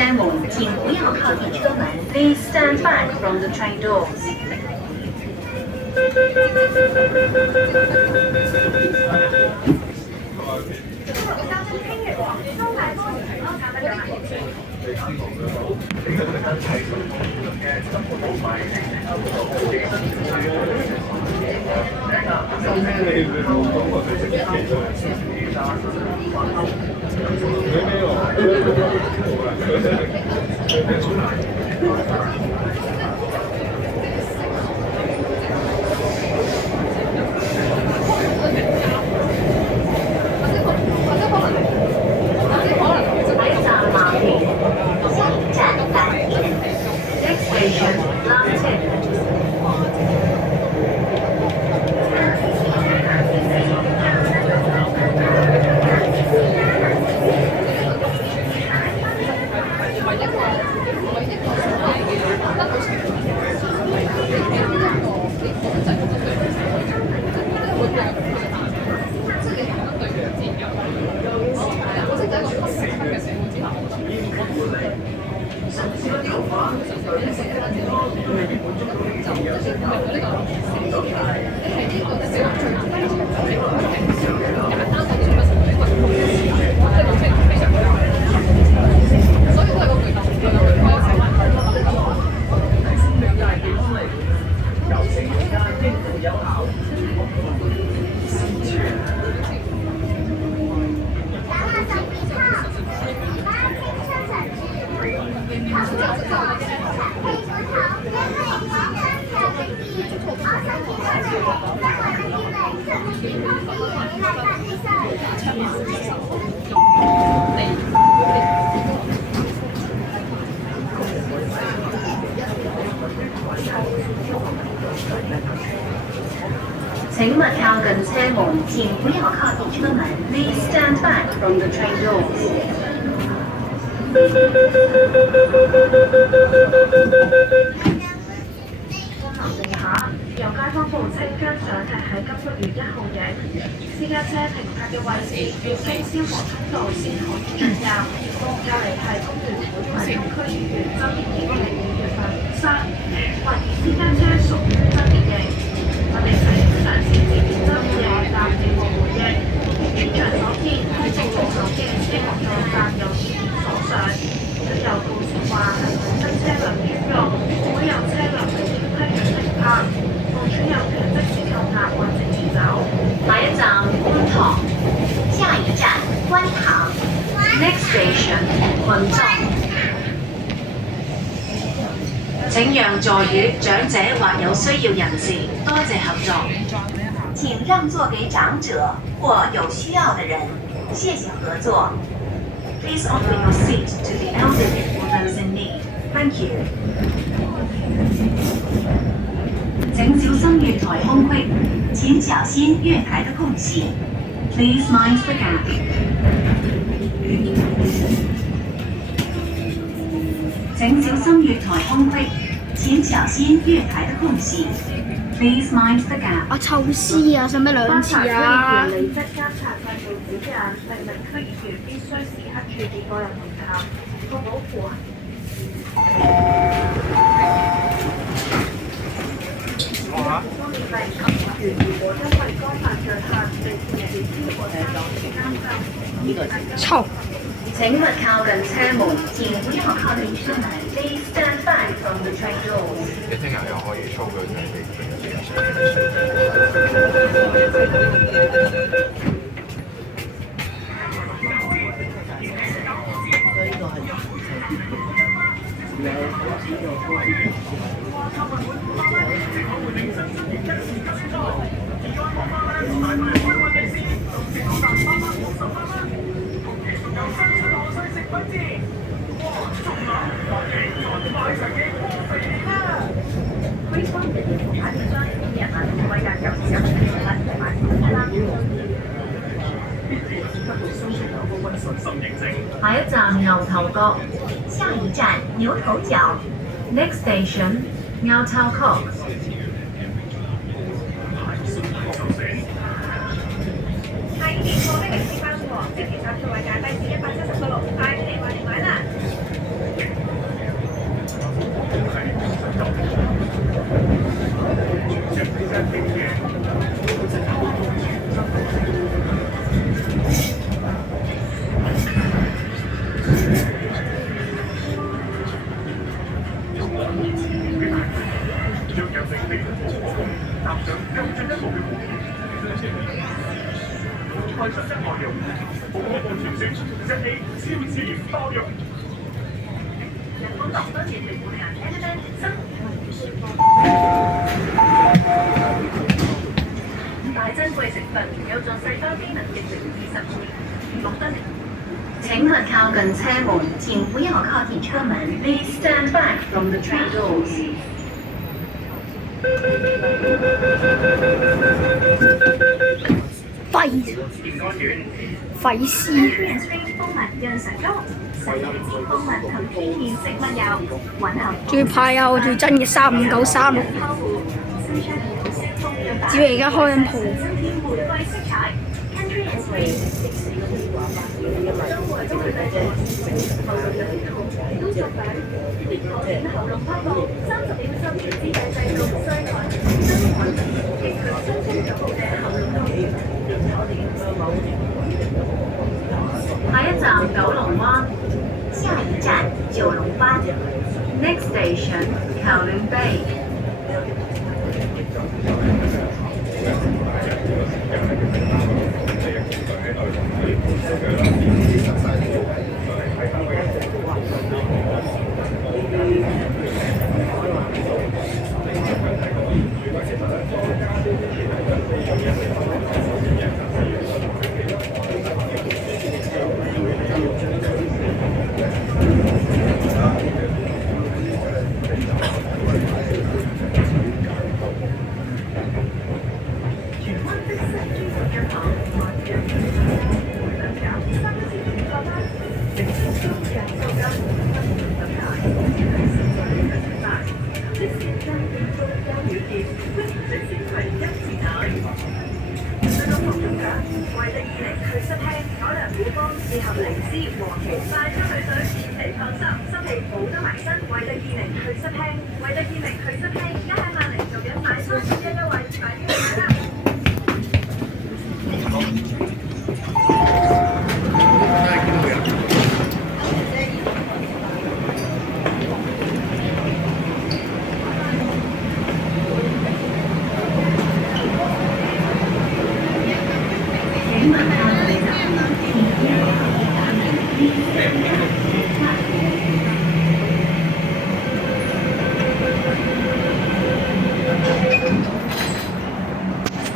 车门，请不要靠近车门。Please stand back from the train doors. 请勿靠近车门，请不要靠近车门。Please stand back from the train doors. 地下由街坊報稱將上係喺今個月1號影，私家車停泊嘅位置要經消防通道先可以進入。隔離係工聯會及區議員周年營嘅2月份懷疑私家車屬於周年營，我哋喺嘗試接見周年營，但並冇回應。現場所見喺道路口嘅車龍道站有電線鎖上，都有告示話係本身車輛專用，所有車輛係應批准停泊，務主有權即時扣押或者移走。下一站觀塘，下一站觀塘。Next station 民眾。請讓座予長者或有需要人士，多謝合作。請讓座給長者或有需要的人，謝謝合作。Please offer your seat to the elderly or those in need. Thank you. 請小心月台空隙，請小心月台的空隙。Please mind the gap. 請小心月台空隙，請小心月台的空隙。Please mind the gap。我臭絲啊，使唔使2次啊？區議員履職監察制度指引，令區議員必須時刻處理個人門檻，確保符合。方面例如區議員如果因為干犯罪行被判處超過3年監禁，臭。請勿靠近車門，請不要靠近車門。Please stand back from the train doors。你聽日又可以操佢哋。下一站牛頭角，下一站牛頭角。Next station 牛頭角。下一點貨呢個先包喎，即其實座位價低至176，快啲嚟買啦！看实質內容，好多部傳說一 A 超自然包容。人工島多年嚟每人聽一聽生大珍貴成分有助細胞機能疫情20年，錄得嚟。請勿靠近車門，請不要靠近車門。Please stand back from the train doors. 廢屍。仲要派啊！我最憎嘅3593啊！只要而家開緊鋪。下一站九龍灣，下一站九龍灣。Next station 橋聯貝。為得20去濕輕，為得20去濕